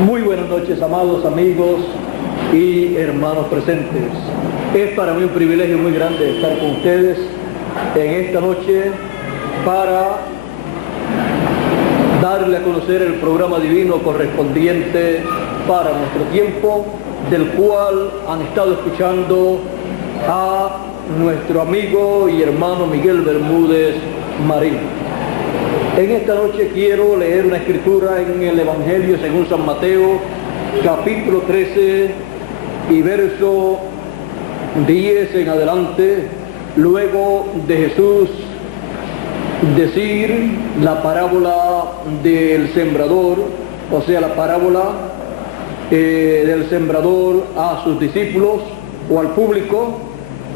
Muy buenas noches, amados amigos y hermanos presentes. Es para mí un privilegio muy grande estar con ustedes en esta noche para darle a conocer el programa divino correspondiente para nuestro tiempo, del cual han estado escuchando a nuestro amigo y hermano Miguel Bermúdez Marín. En esta noche quiero leer una escritura en el Evangelio según San Mateo, capítulo 13 y verso 10 en adelante, luego de Jesús decir la parábola del sembrador, o sea, la parábola del sembrador a sus discípulos o al público.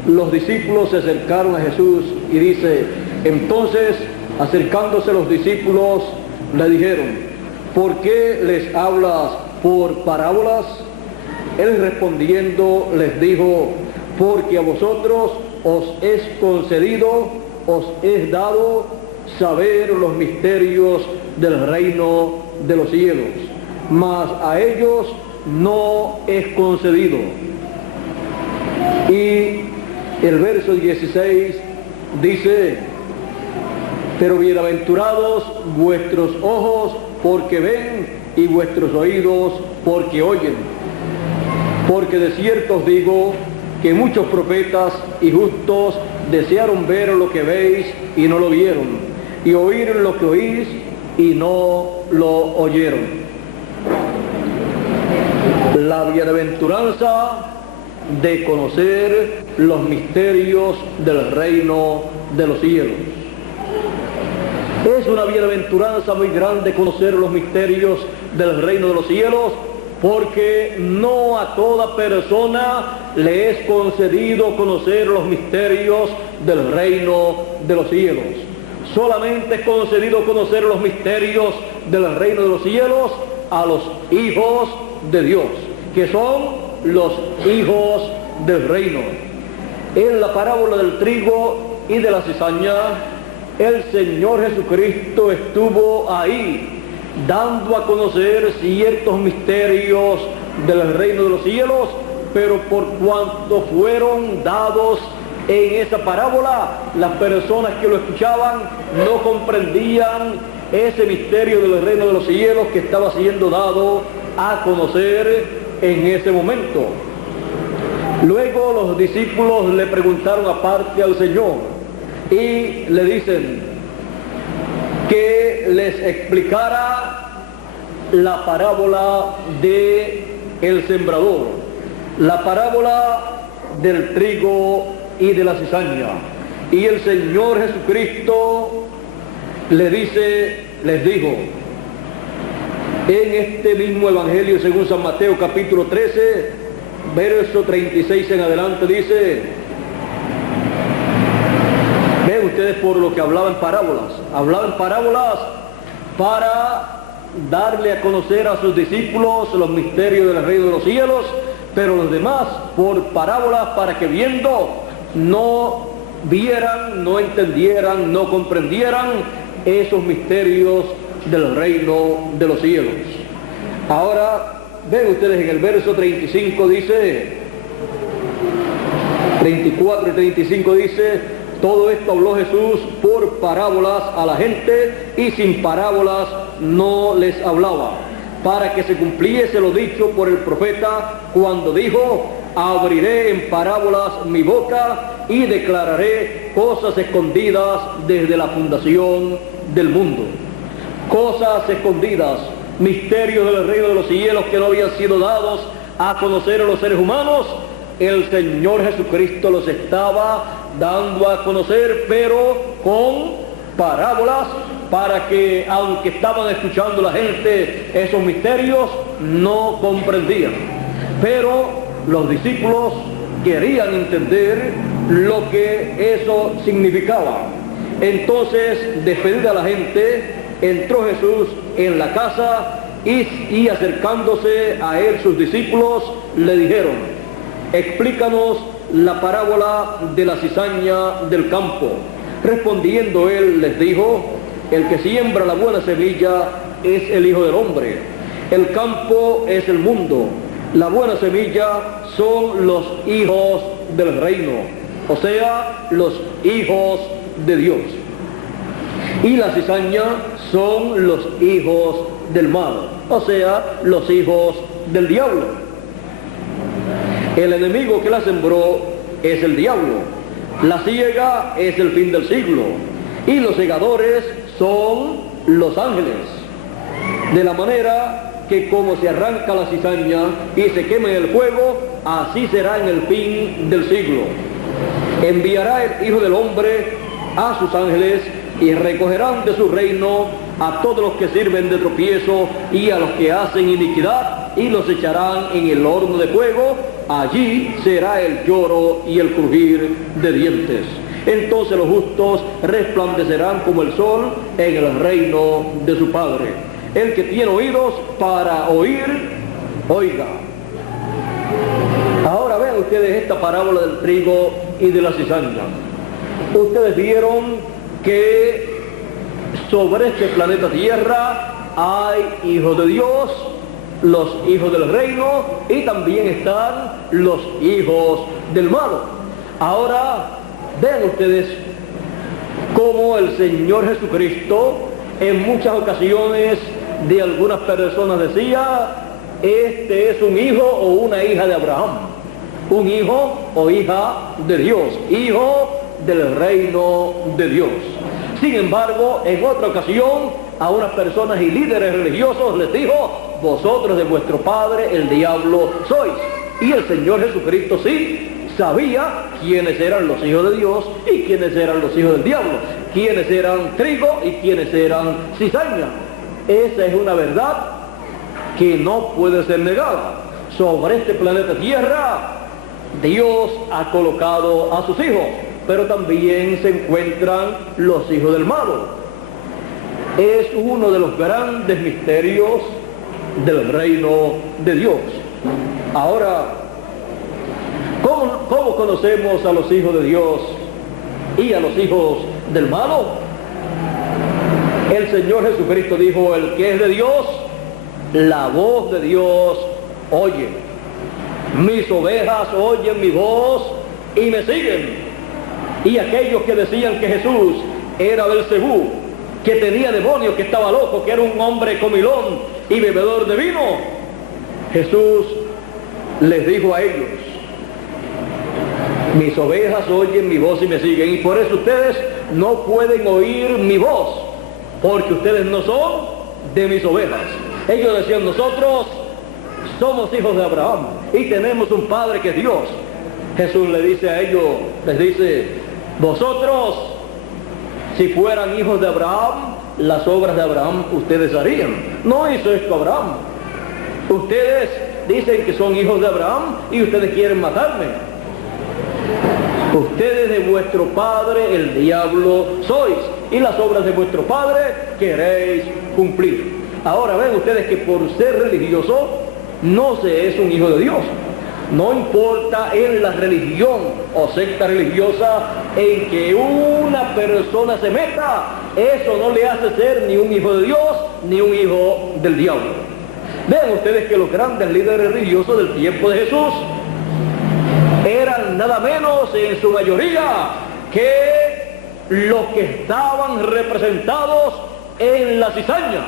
Los discípulos se acercaron a Jesús y dice, entonces, acercándose los discípulos, le dijeron, ¿por qué les hablas por parábolas? Él respondiendo les dijo, porque a vosotros os es concedido, os es dado saber los misterios del reino de los cielos, mas a ellos no es concedido. Y el verso 16 dice, pero bienaventurados vuestros ojos porque ven y vuestros oídos porque oyen. Porque de cierto os digo que muchos profetas y justos desearon ver lo que veis y no lo vieron, y oír lo que oís y no lo oyeron. La bienaventuranza de conocer los misterios del reino de los cielos. Es una bienaventuranza muy grande conocer los misterios del reino de los cielos, porque no a toda persona le es concedido conocer los misterios del reino de los cielos. Solamente es concedido conocer los misterios del reino de los cielos a los hijos de Dios, que son los hijos del reino. En la parábola del trigo y de la cizaña, el Señor Jesucristo estuvo ahí, dando a conocer ciertos misterios del reino de los cielos, pero por cuanto fueron dados en esa parábola, las personas que lo escuchaban no comprendían ese misterio del reino de los cielos que estaba siendo dado a conocer en ese momento. Luego los discípulos le preguntaron aparte al Señor y le dicen que les explicara la parábola del sembrador, la parábola del trigo y de la cizaña. Y el Señor Jesucristo les dijo, en este mismo Evangelio según San Mateo capítulo 13, verso 36 en adelante, dice, ven ustedes por lo que hablaban parábolas para darle a conocer a sus discípulos los misterios del reino de los cielos, pero los demás por parábolas para que viendo no vieran, no entendieran, no comprendieran esos misterios del reino de los cielos. Ahora, ven ustedes en el verso 35 dice, 34 y 35 dice, todo esto habló Jesús por parábolas a la gente y sin parábolas no les hablaba, para que se cumpliese lo dicho por el profeta cuando dijo, abriré en parábolas mi boca y declararé cosas escondidas desde la fundación del mundo. Cosas escondidas, misterios del reino de los cielos que no habían sido dados a conocer a los seres humanos, el Señor Jesucristo los estaba dando a conocer, pero con parábolas, para que aunque estaban escuchando la gente esos misterios, no comprendían. Pero los discípulos querían entender lo que eso significaba. Entonces, despedida la gente, entró Jesús en la casa y acercándose a él sus discípulos le dijeron, explícanos la parábola de la cizaña del campo. Respondiendo él les dijo, el que siembra la buena semilla es el Hijo del Hombre. El campo es el mundo. La buena semilla son los hijos del reino, o sea, los hijos de Dios. Y la cizaña son los hijos del mal, o sea, los hijos del diablo. El enemigo que la sembró es el diablo. La siega es el fin del siglo. Y los segadores son los ángeles. De la manera que como se arranca la cizaña y se quema en el fuego, así será en el fin del siglo. Enviará el Hijo del Hombre a sus ángeles y recogerán de su reino a todos los que sirven de tropiezo y a los que hacen iniquidad, y los echarán en el horno de fuego. Allí será el lloro y el crujir de dientes. Entonces los justos resplandecerán como el sol en el reino de su Padre. El que tiene oídos para oír, oiga. Ahora vean ustedes esta parábola del trigo y de la cizaña. Ustedes vieron que sobre este planeta Tierra hay hijos de Dios, los hijos del reino, y también están los hijos del malo. Ahora vean ustedes cómo el Señor Jesucristo en muchas ocasiones de algunas personas decía: este es un hijo o una hija de Abraham, un hijo o hija de Dios, hijo del reino de Dios. Sin embargo, en otra ocasión, a unas personas y líderes religiosos les dijo: vosotros de vuestro padre el diablo sois. Y el Señor Jesucristo sí sabía quiénes eran los hijos de Dios y quiénes eran los hijos del diablo, quiénes eran trigo y quiénes eran cizaña. Esa es una verdad que no puede ser negada. Sobre este planeta Tierra, Dios ha colocado a sus hijos, pero también se encuentran los hijos del malo. Es uno de los grandes misterios del reino de Dios. Ahora, ¿cómo conocemos a los hijos de Dios y a los hijos del malo? El Señor Jesucristo dijo: el que es de Dios, la voz de Dios oye. Mis ovejas oyen mi voz y me siguen. Y aquellos que decían que Jesús era Belcebú, que tenía demonios, que estaba loco, que era un hombre comilón y bebedor de vino, Jesús les dijo a ellos: mis ovejas oyen mi voz y me siguen. Y por eso ustedes no pueden oír mi voz, porque ustedes no son de mis ovejas. Ellos decían: nosotros somos hijos de Abraham y tenemos un padre que es Dios. Jesús le dice a ellos, les dice: vosotros, si fueran hijos de Abraham, las obras de Abraham ustedes harían. No hizo esto Abraham. Ustedes dicen que son hijos de Abraham y ustedes quieren matarme. Ustedes de vuestro padre el diablo sois, y las obras de vuestro padre queréis cumplir. Ahora ven ustedes que por ser religioso no se es un hijo de Dios. No importa en la religión o secta religiosa en que una persona se meta, eso no le hace ser ni un hijo de Dios ni un hijo del diablo. Vean ustedes que los grandes líderes religiosos del tiempo de Jesús eran nada menos en su mayoría que los que estaban representados en la cizaña.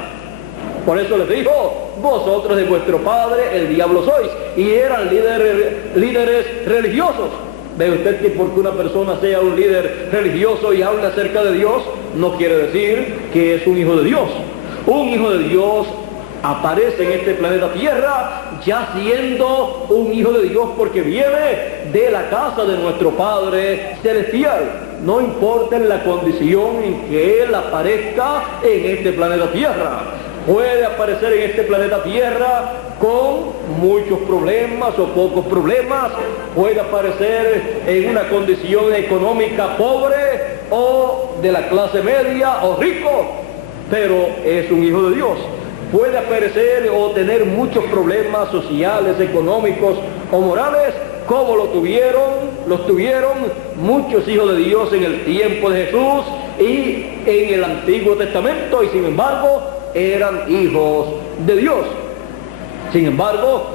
Por eso les dijo: vosotros de vuestro padre el diablo sois. Y eran líderes religiosos. Ve usted que porque una persona sea un líder religioso y hable acerca de Dios, no quiere decir que es un hijo de Dios. Un hijo de Dios aparece en este planeta Tierra ya siendo un hijo de Dios, porque viene de la casa de nuestro Padre Celestial. No importa en la condición en que Él aparezca en este planeta Tierra. Puede aparecer en este planeta Tierra con muchos problemas o pocos problemas, puede aparecer en una condición económica pobre o de la clase media o rico, pero es un hijo de Dios. Puede aparecer o tener muchos problemas sociales, económicos o morales, como los tuvieron muchos hijos de Dios en el tiempo de Jesús y en el Antiguo Testamento, y sin embargo eran hijos de Dios. Sin embargo,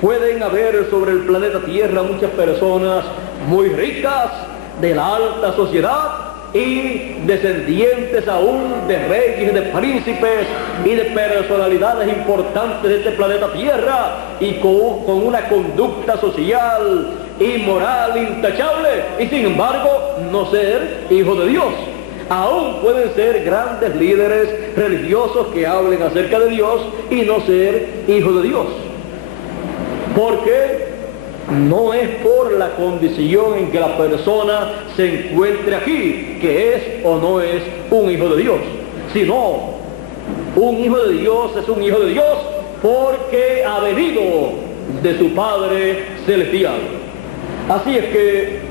pueden haber sobre el planeta Tierra muchas personas muy ricas, de la alta sociedad, y descendientes aún de reyes, de príncipes y de personalidades importantes de este planeta Tierra, y con una conducta social y moral intachable, y sin embargo no ser hijos de Dios. Aún pueden ser grandes líderes religiosos que hablen acerca de Dios y no ser hijos de Dios. Porque no es por la condición en que la persona se encuentre aquí que es o no es un hijo de Dios, sino un hijo de Dios es un hijo de Dios porque ha venido de su Padre Celestial. Así es que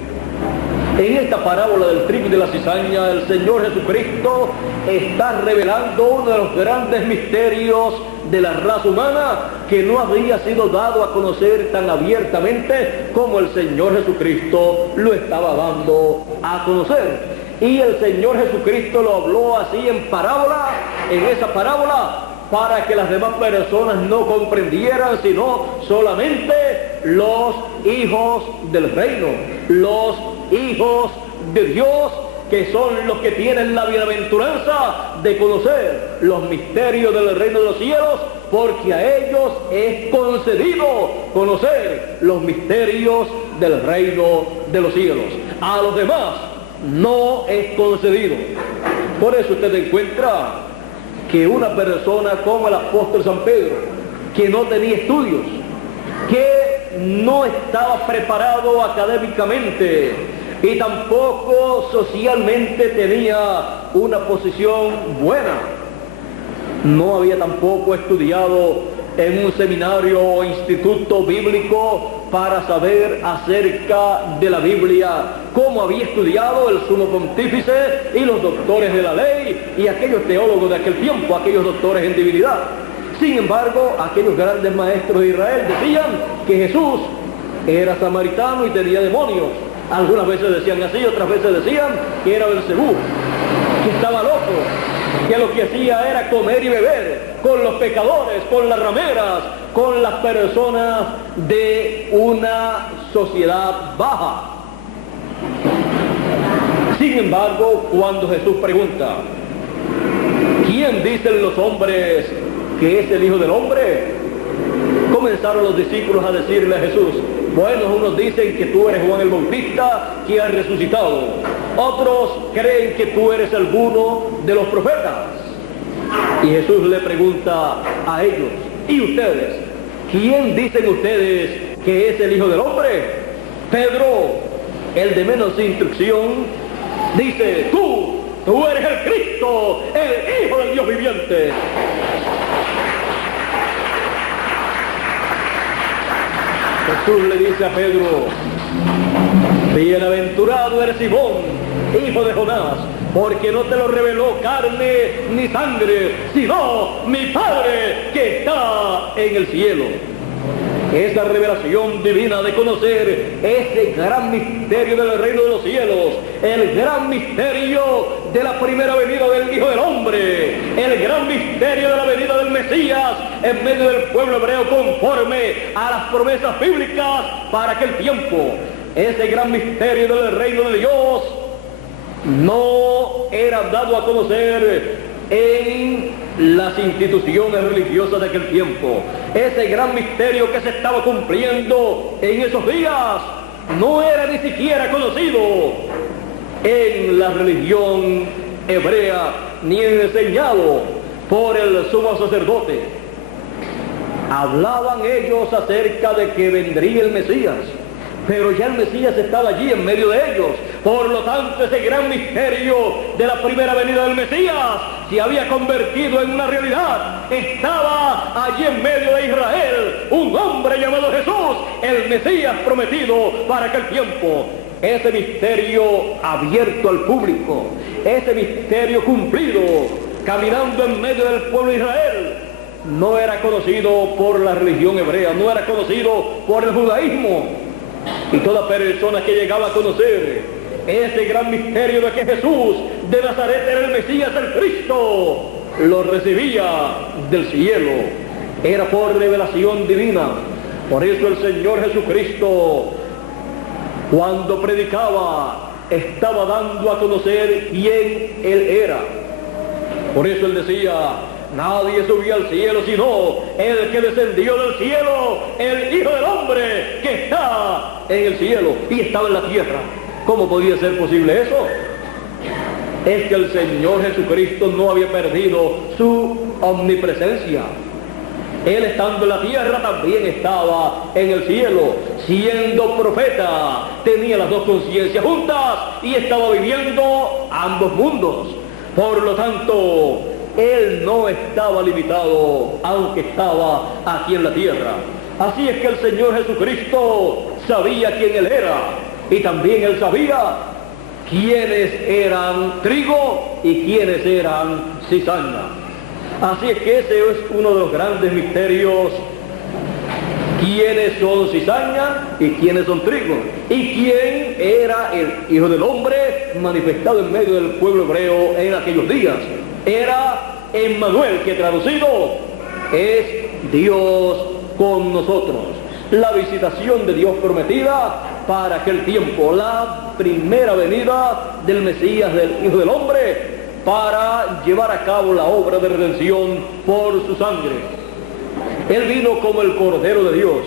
en esta parábola del trigo y de la cizaña, el Señor Jesucristo está revelando uno de los grandes misterios de la raza humana que no había sido dado a conocer tan abiertamente como el Señor Jesucristo lo estaba dando a conocer. Y el Señor Jesucristo lo habló así en parábola, en esa parábola, para que las demás personas no comprendieran, sino solamente los hijos del reino, los hijos de Dios, que son los que tienen la bienaventuranza de conocer los misterios del reino de los cielos, porque a ellos es concedido conocer los misterios del reino de los cielos. A los demás no es concedido. Por eso usted encuentra que una persona como el apóstol San Pedro, que no tenía estudios, que no estaba preparado académicamente y tampoco socialmente tenía una posición buena, no había tampoco estudiado en un seminario o instituto bíblico para saber acerca de la Biblia, como había estudiado el sumo pontífice y los doctores de la ley y aquellos teólogos de aquel tiempo, aquellos doctores en divinidad. Sin embargo, aquellos grandes maestros de Israel decían que Jesús era samaritano y tenía demonios. Algunas veces decían así, otras veces decían que era Belcebú, que estaba loco, que lo que hacía era comer y beber con los pecadores, con las rameras, con las personas de una sociedad baja. Sin embargo, cuando Jesús pregunta, ¿quién dicen los hombres que es el Hijo del Hombre?, comenzaron los discípulos a decirle a Jesús, bueno, unos dicen que tú eres Juan el Bautista, que has resucitado. Otros creen que tú eres alguno de los profetas. Y Jesús le pregunta a ellos, ¿y ustedes? ¿Quién dicen ustedes que es el Hijo del Hombre? Pedro, el de menos instrucción, dice, tú eres el Cristo, el Hijo del Dios viviente. Jesús le dice a Pedro, bienaventurado eres Simón, hijo de Jonás, porque no te lo reveló carne ni sangre, sino mi Padre que está en el cielo. Esa revelación divina de conocer ese gran misterio del reino de los cielos, el gran misterio de la primera venida del Hijo del Hombre, el gran misterio de la venida del Mesías en medio del pueblo hebreo conforme a las promesas bíblicas para aquel tiempo. Ese gran misterio del reino de Dios no era dado a conocer en las instituciones religiosas de aquel tiempo. Ese gran misterio que se estaba cumpliendo en esos días no era ni siquiera conocido en la religión hebrea ni enseñado por el sumo sacerdote. Hablaban ellos acerca de que vendría el Mesías, pero ya el Mesías estaba allí en medio de ellos. Por lo tanto, ese gran misterio de la primera venida del Mesías se había convertido en una realidad. Estaba allí en medio de Israel un hombre llamado Jesús, el Mesías prometido para aquel tiempo. Ese misterio abierto al público, ese misterio cumplido, caminando en medio del pueblo de Israel, no era conocido por la religión hebrea, no era conocido por el judaísmo. Y toda persona que llegaba a conocer ese gran misterio de que Jesús de Nazaret era el Mesías, el Cristo, lo recibía del cielo. era por revelación divina. Por eso el Señor Jesucristo, cuando predicaba, estaba dando a conocer quién Él era. Por eso Él decía: nadie subió al cielo sino el que descendió del cielo, el Hijo del Hombre que está en el cielo. Y estaba en la tierra. ¿Cómo podía ser posible eso? Es que el Señor Jesucristo no había perdido su omnipresencia. Él, estando en la tierra, también estaba en el cielo. Siendo profeta, tenía las dos conciencias juntas y estaba viviendo ambos mundos. Por lo tanto, Él no estaba limitado, aunque estaba aquí en la tierra. Así es que el Señor Jesucristo sabía quién Él era, y también Él sabía quiénes eran trigo y quiénes eran cizaña. Así es que ese es uno de los grandes misterios: quiénes son cizaña y quiénes son trigo, y quién era el Hijo del Hombre manifestado en medio del pueblo hebreo en aquellos días. Era Emmanuel, que traducido es Dios con nosotros. La visitación de Dios prometida para aquel tiempo, la primera venida del Mesías, del Hijo del Hombre, para llevar a cabo la obra de redención por su sangre. Él vino como el Cordero de Dios,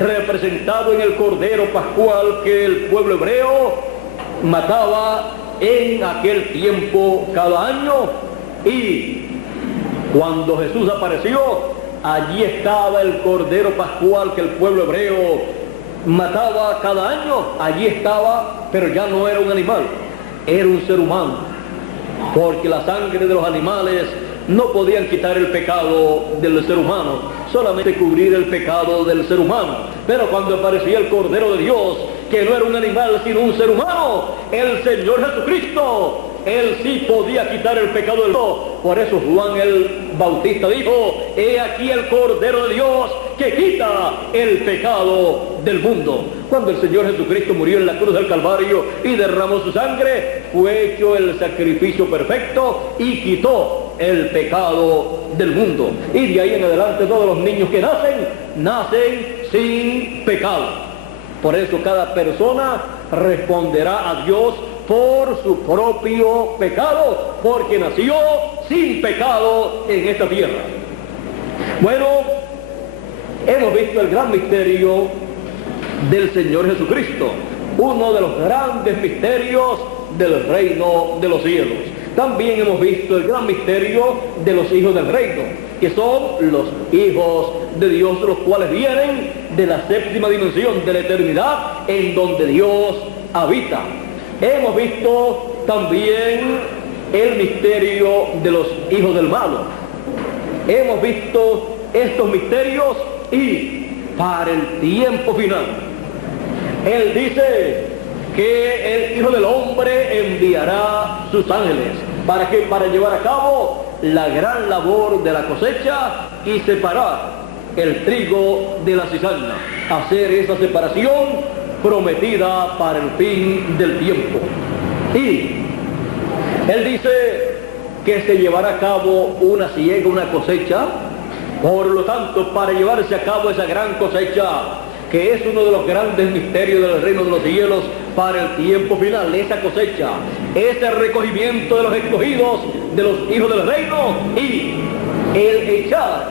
representado en el Cordero Pascual que el pueblo hebreo mataba en aquel tiempo cada año. Y cuando Jesús apareció, allí estaba el Cordero Pascual que el pueblo hebreo mataba cada año. Allí estaba, pero ya no era un animal, era un ser humano, porque la sangre de los animales no podían quitar el pecado del ser humano, solamente cubrir el pecado del ser humano. Pero cuando aparecía el Cordero de Dios, que no era un animal sino un ser humano, el Señor Jesucristo, Él sí podía quitar el pecado del mundo. Por eso Juan el Bautista dijo: he aquí el Cordero de Dios que quita el pecado del mundo. Cuando el Señor Jesucristo murió en la cruz del Calvario y derramó su sangre, fue hecho el sacrificio perfecto y quitó el pecado del mundo. Y de ahí en adelante todos los niños que nacen sin pecado. Por eso cada persona responderá a Dios por su propio pecado, porque nació sin pecado en esta tierra. Bueno, hemos visto el gran misterio del Señor Jesucristo, uno de los grandes misterios del reino de los cielos. También hemos visto el gran misterio de los hijos del reino, que son los hijos de Dios, los cuales vienen de la séptima dimensión de la eternidad, en donde Dios habita. Hemos visto también el misterio de los hijos del malo. Hemos visto estos misterios, y para el tiempo final, Él dice que el Hijo del Hombre enviará sus ángeles. ¿Para qué? Para llevar a cabo la gran labor de la cosecha y separar el trigo de la cizaña. Hacer esa separación prometida para el fin del tiempo. Y Él dice que se llevará a cabo una siega, una cosecha. Por lo tanto, para llevarse a cabo esa gran cosecha, que es uno de los grandes misterios del reino de los cielos para el tiempo final, esa cosecha, ese recogimiento de los escogidos, de los hijos del reino, y el echar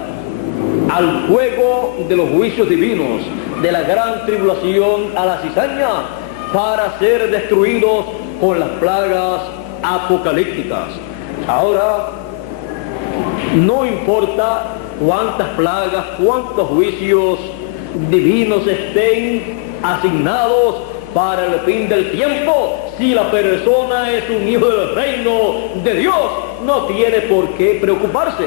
al fuego de los juicios divinos, de la gran tribulación, a la cizaña, para ser destruidos con las plagas apocalípticas. Ahora, no importa cuántas plagas, cuántos juicios divinos estén asignados para el fin del tiempo, si la persona es un hijo del reino de Dios, no tiene por qué preocuparse,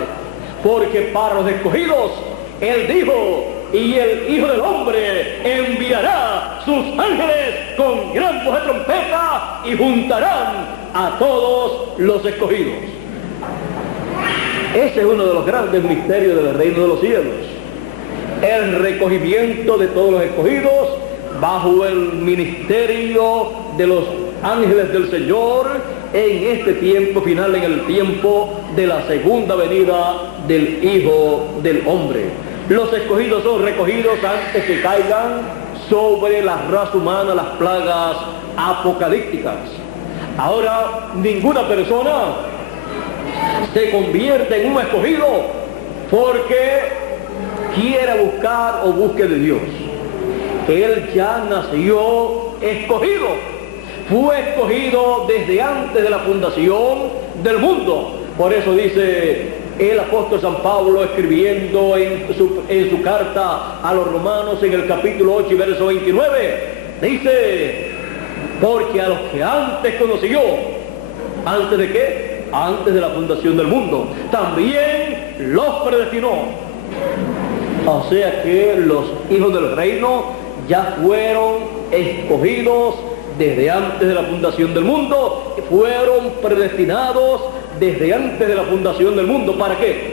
porque para los escogidos, Él dijo: y el Hijo del Hombre enviará sus ángeles con gran voz de trompeta y juntarán a todos los escogidos. Ese es uno de los grandes misterios del reino de los cielos. El recogimiento de todos los escogidos bajo el ministerio de los ángeles del Señor en este tiempo final, en el tiempo de la segunda venida del Hijo del Hombre. Los escogidos son recogidos antes que caigan sobre la raza humana las plagas apocalípticas. Ahora, ninguna persona se convierte en un escogido porque quiera buscar o busque de Dios. Él ya nació escogido. Fue escogido desde antes de la fundación del mundo. Por eso dice el apóstol San Pablo, escribiendo en su carta a los romanos en el capítulo 8 y verso 29, dice: porque a los que antes conoció, ¿antes de qué? Antes de la fundación del mundo, también los predestinó. O sea que los hijos del reino ya fueron escogidos desde antes de la fundación del mundo, fueron predestinados desde antes de la fundación del mundo. ¿Para qué?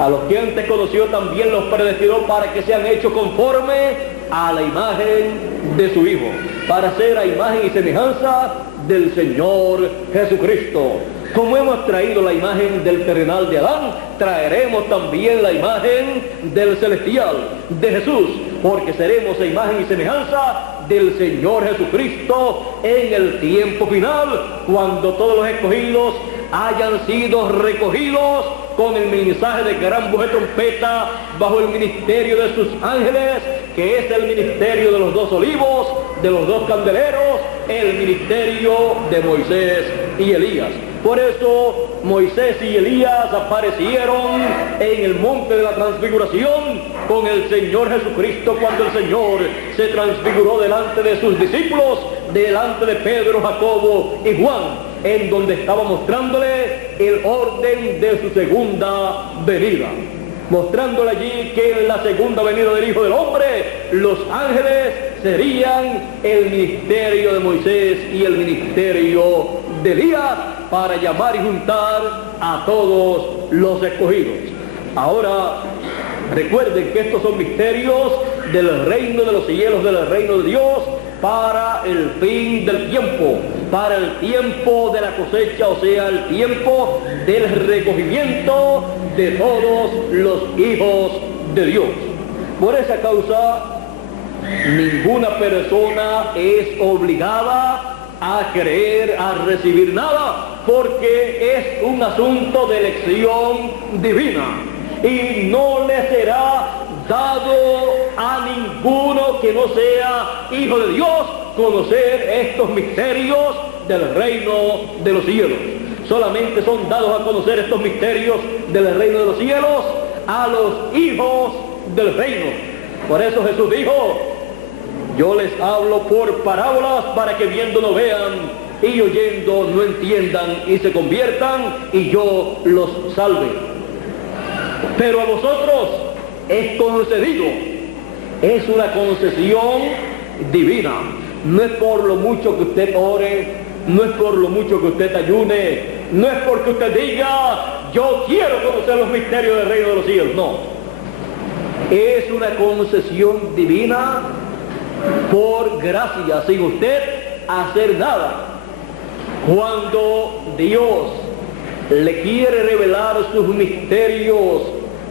A los que antes conoció también los predestinó para que sean hechos conforme a la imagen de su Hijo, para ser a imagen y semejanza del Señor Jesucristo. Como hemos traído la imagen del terrenal de Adán, traeremos también la imagen del celestial, de Jesús, porque seremos a imagen y semejanza del Señor Jesucristo en el tiempo final, cuando todos los escogidos hayan sido recogidos con el mensaje de gran voz de trompeta bajo el ministerio de sus ángeles, que es el ministerio de los dos olivos, de los dos candeleros, el ministerio de Moisés y Elías. Por eso Moisés y Elías aparecieron en el monte de la transfiguración con el Señor Jesucristo, cuando el Señor se transfiguró delante de sus discípulos, delante de Pedro, Jacobo y Juan, en donde estaba mostrándole el orden de su segunda venida, mostrándole allí que en la segunda venida del Hijo del Hombre los ángeles serían el ministerio de Moisés y el ministerio de Elías, para llamar y juntar a todos los escogidos. Ahora, recuerden que estos son misterios del reino de los cielos, del reino de Dios, para el fin del tiempo, para el tiempo de la cosecha, o sea, el tiempo del recogimiento de todos los hijos de Dios. Por esa causa, ninguna persona es obligada a creer, a recibir nada, porque es un asunto de elección divina, y no le será dado a ninguno que no sea hijo de Dios conocer estos misterios del reino de los cielos. Solamente son dados a conocer estos misterios del reino de los cielos a los hijos del reino. Por eso Jesús dijo: yo les hablo por parábolas para que viendo no vean y oyendo no entiendan y se conviertan y yo los salve. Pero a vosotros es concedido, es una concesión divina. No es por lo mucho que usted ore, no es por lo mucho que usted ayune, no es porque usted diga yo quiero conocer los misterios del reino de los cielos, no. Es una concesión divina por gracia, sin usted hacer nada. Cuando Dios le quiere revelar sus misterios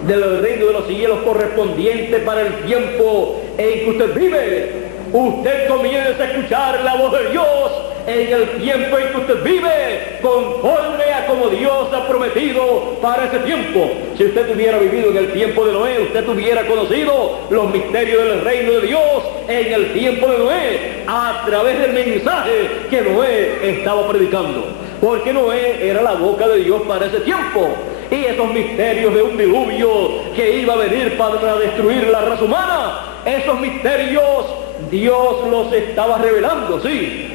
del reino de los cielos correspondientes para el tiempo en que usted vive, usted comienza a escuchar la voz de Dios en el tiempo en que usted vive, conforme a como Dios ha prometido para ese tiempo. Si usted hubiera vivido en el tiempo de Noé, usted hubiera conocido los misterios del reino de Dios en el tiempo de Noé, a través del mensaje que Noé estaba predicando, porque Noé era la boca de Dios para ese tiempo. Y esos misterios de un diluvio que iba a venir para destruir la raza humana, esos misterios Dios los estaba revelando, sí.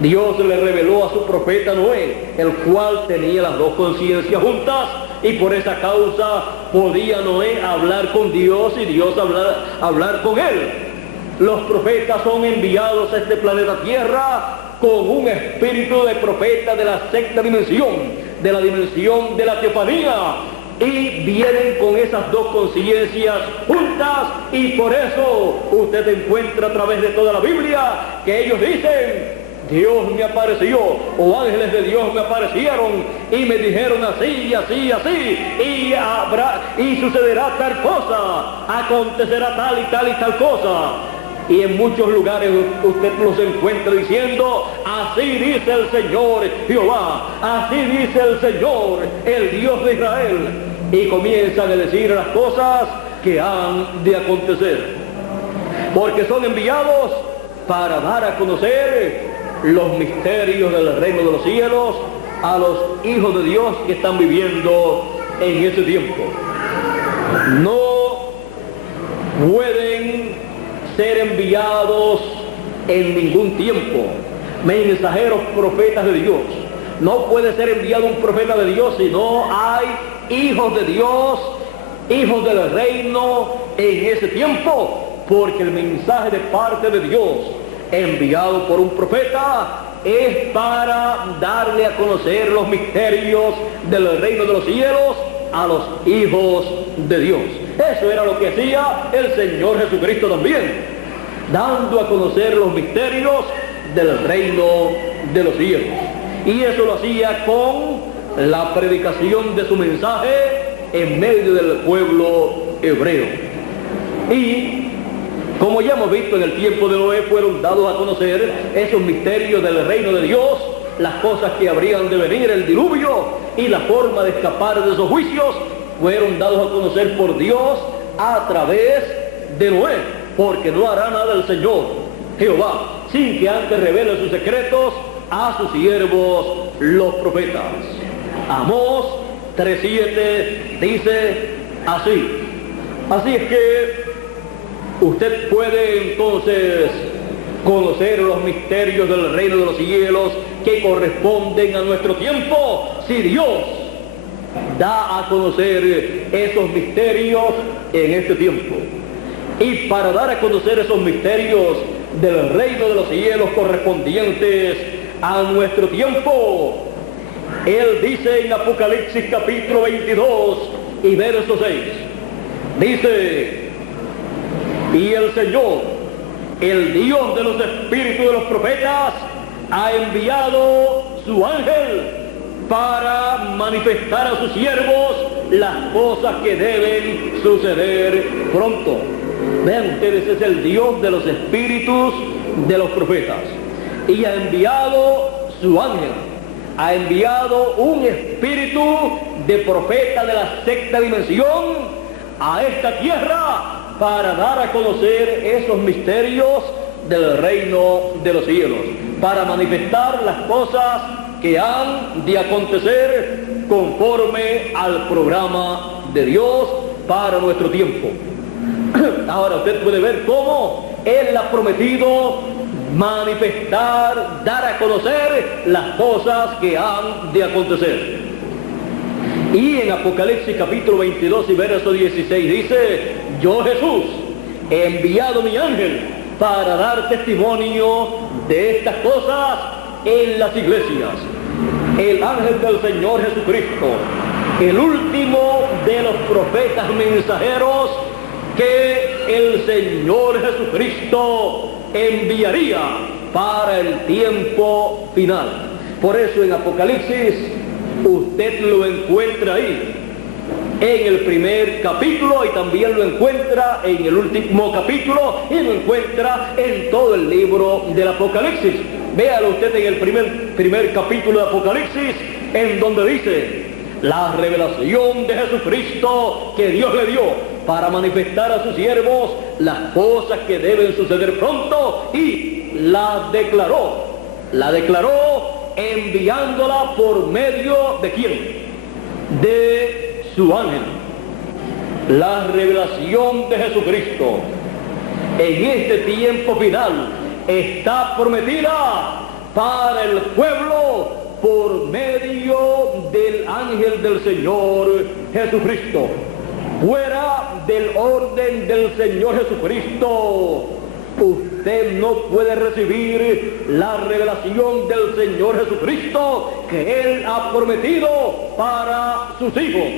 Dios le reveló a su profeta Noé, el cual tenía las dos conciencias juntas, y por esa causa podía Noé hablar con Dios y Dios hablar con él. Los profetas son enviados a este planeta Tierra con un espíritu de profeta de la sexta dimensión, de la dimensión de la teofanía, y vienen con esas dos conciencias juntas, y por eso usted encuentra a través de toda la Biblia que ellos dicen: Dios me apareció, o ángeles de Dios me aparecieron y me dijeron así, así, así, y sucederá tal cosa, acontecerá tal y tal y tal cosa. Y en muchos lugares usted los encuentra diciendo, así dice el Señor Jehová, así dice el Señor, el Dios de Israel. Y comienzan a decir las cosas que han de acontecer, porque son enviados para dar a conocer los misterios del reino de los cielos a los hijos de Dios que están viviendo en ese tiempo. No pueden ser enviados en ningún tiempo mensajeros profetas de Dios. No puede ser enviado un profeta de Dios si no hay hijos de Dios, hijos del reino en ese tiempo, porque el mensaje de parte de Dios enviado por un profeta es para darle a conocer los misterios del reino de los cielos a los hijos de Dios. Eso era lo que hacía el Señor Jesucristo también, dando a conocer los misterios del reino de los cielos. Y eso lo hacía con la predicación de su mensaje en medio del pueblo hebreo. Y como ya hemos visto, en el tiempo de Noé fueron dados a conocer esos misterios del reino de Dios, las cosas que habrían de venir, el diluvio y la forma de escapar de esos juicios, fueron dados a conocer por Dios a través de Noé, porque no hará nada el Señor Jehová sin que antes revele sus secretos a sus siervos los profetas. Amós 3:7 dice así. Así es que usted puede entonces conocer los misterios del reino de los cielos que corresponden a nuestro tiempo, si Dios da a conocer esos misterios en este tiempo. Y para dar a conocer esos misterios del reino de los cielos correspondientes a nuestro tiempo, Él dice en Apocalipsis capítulo 22 y verso 6, dice: y el Señor, el Dios de los espíritus de los profetas, ha enviado su ángel para manifestar a sus siervos las cosas que deben suceder pronto. Vean ustedes, es el Dios de los espíritus de los profetas. Y ha enviado su ángel, ha enviado un espíritu de profeta de la sexta dimensión a esta tierra para dar a conocer esos misterios del reino de los cielos, para manifestar las cosas que han de acontecer conforme al programa de Dios para nuestro tiempo. Ahora usted puede ver cómo Él ha prometido manifestar, dar a conocer las cosas que han de acontecer. Y en Apocalipsis capítulo 22 y verso 16 dice: yo Jesús he enviado mi ángel para dar testimonio de estas cosas en las iglesias. El ángel del Señor Jesucristo, el último de los profetas mensajeros que el Señor Jesucristo enviaría para el tiempo final. Por eso en Apocalipsis usted lo encuentra ahí en el primer capítulo, y también lo encuentra en el último capítulo, y lo encuentra en todo el libro del Apocalipsis. Véalo usted en el primer capítulo de Apocalipsis, en donde dice la revelación de Jesucristo que Dios le dio para manifestar a sus siervos las cosas que deben suceder pronto, y la declaró enviándola por medio de ¿quién? De su ángel. La revelación de Jesucristo en este tiempo final está prometida para el pueblo por medio del ángel del Señor Jesucristo. Fuera del orden del Señor Jesucristo, usted no puede recibir la revelación del Señor Jesucristo que Él ha prometido para sus hijos.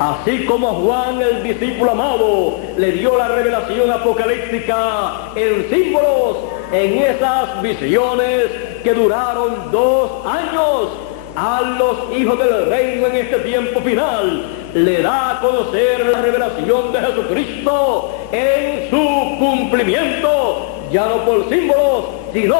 Así como a Juan, el discípulo amado, le dio la revelación apocalíptica en símbolos, en esas visiones que duraron 2 años, a los hijos del reino en este tiempo final, le da a conocer la revelación de Jesucristo en su cumplimiento, ya no por símbolos, sino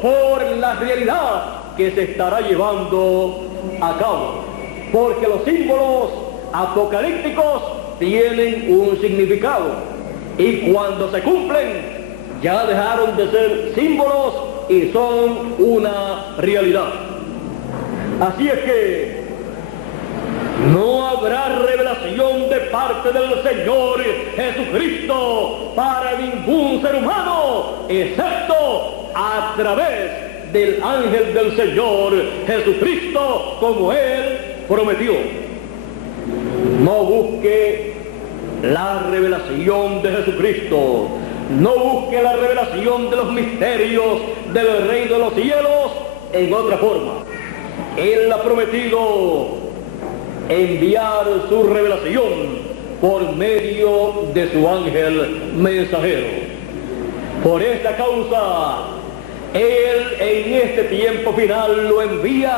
por la realidad que se estará llevando a cabo. Porque los símbolos apocalípticos tienen un significado, y cuando se cumplen ya dejaron de ser símbolos y son una realidad. Así es que no habrá revelación de parte del Señor Jesucristo para ningún ser humano, excepto a través del ángel del Señor Jesucristo, como Él prometió. No busque la revelación de Jesucristo, no busque la revelación de los misterios del reino de los cielos en otra forma. Él ha prometido enviar su revelación por medio de su ángel mensajero. Por esta causa, Él en este tiempo final lo envía.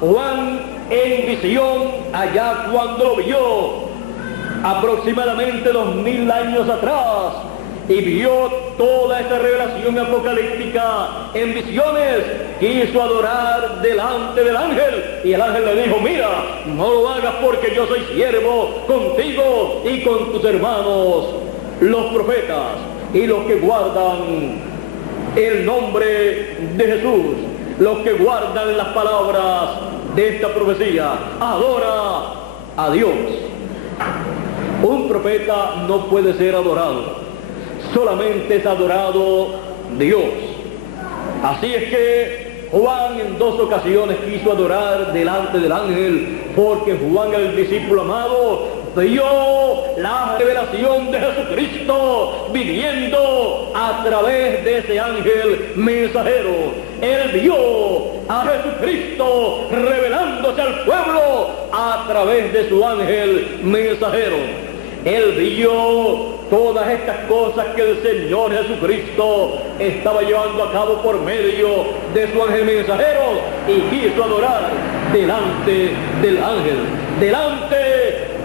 Juan en visión, allá cuando lo vio, aproximadamente 2000 años atrás, y vio toda esa revelación apocalíptica en visiones, quiso adorar delante del ángel, y el ángel le dijo: mira, no lo hagas porque yo soy siervo contigo y con tus hermanos, los profetas, y los que guardan el nombre de Jesús, los que guardan las palabras de esta profecía. Adora a Dios. Un profeta no puede ser adorado, solamente es adorado Dios. Así es que Juan en 2 ocasiones quiso adorar delante del ángel, porque Juan, el discípulo amado, vio la revelación de Jesucristo viniendo a través de ese ángel mensajero. Él vio a Jesucristo revelándose al pueblo a través de su ángel mensajero. Él vio todas estas cosas que el Señor Jesucristo estaba llevando a cabo por medio de su ángel mensajero, y quiso adorar delante del ángel, delante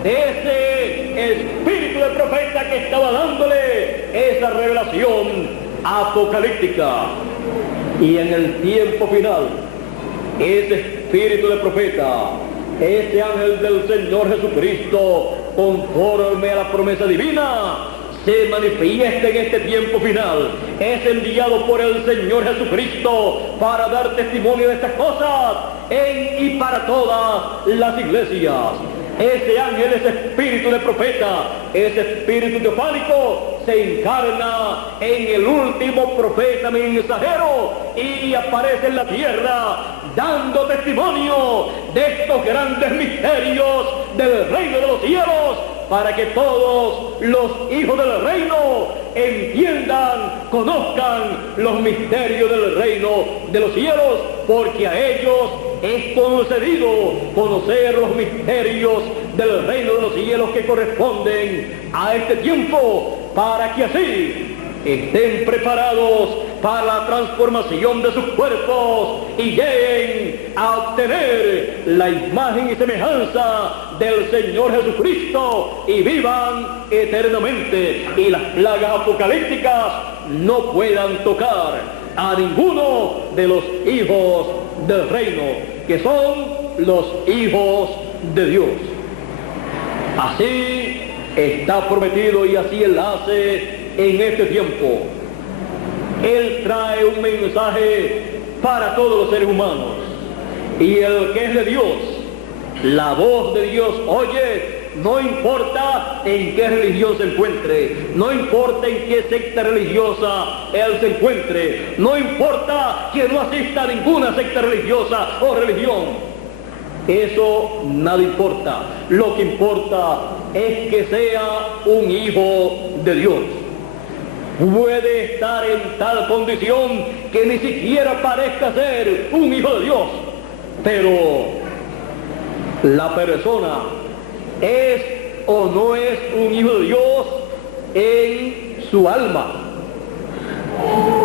de ese espíritu de profeta que estaba dándole esa revelación apocalíptica. Y en el tiempo final, ese espíritu de profeta, ese ángel del Señor Jesucristo, conforme a la promesa divina, se manifiesta en este tiempo final. Es enviado por el Señor Jesucristo para dar testimonio de estas cosas en y para todas las iglesias. Ese ángel, ese espíritu de profeta, ese espíritu teofánico, se encarna en el último profeta mensajero y aparece en la tierra dando testimonio de estos grandes misterios del reino de los cielos, para que todos los hijos del reino entiendan, conozcan los misterios del reino de los cielos, porque a ellos es concedido conocer los misterios del reino de los cielos que corresponden a este tiempo, para que así estén preparados para la transformación de sus cuerpos y lleguen a obtener la imagen y semejanza del Señor Jesucristo y vivan eternamente, y las plagas apocalípticas no puedan tocar a ninguno de los hijos del reino, que son los hijos de Dios. Así está prometido y así Él hace en este tiempo. Él trae un mensaje para todos los seres humanos, y el que es de Dios, la voz de Dios oye, no importa en qué religión se encuentre, no importa en qué secta religiosa él se encuentre, no importa que no asista a ninguna secta religiosa o religión. Eso nada importa. Lo que importa es que sea un hijo de Dios. Puede estar en tal condición que ni siquiera parezca ser un hijo de Dios, pero la persona ¿Es o no es un hijo de Dios en su alma?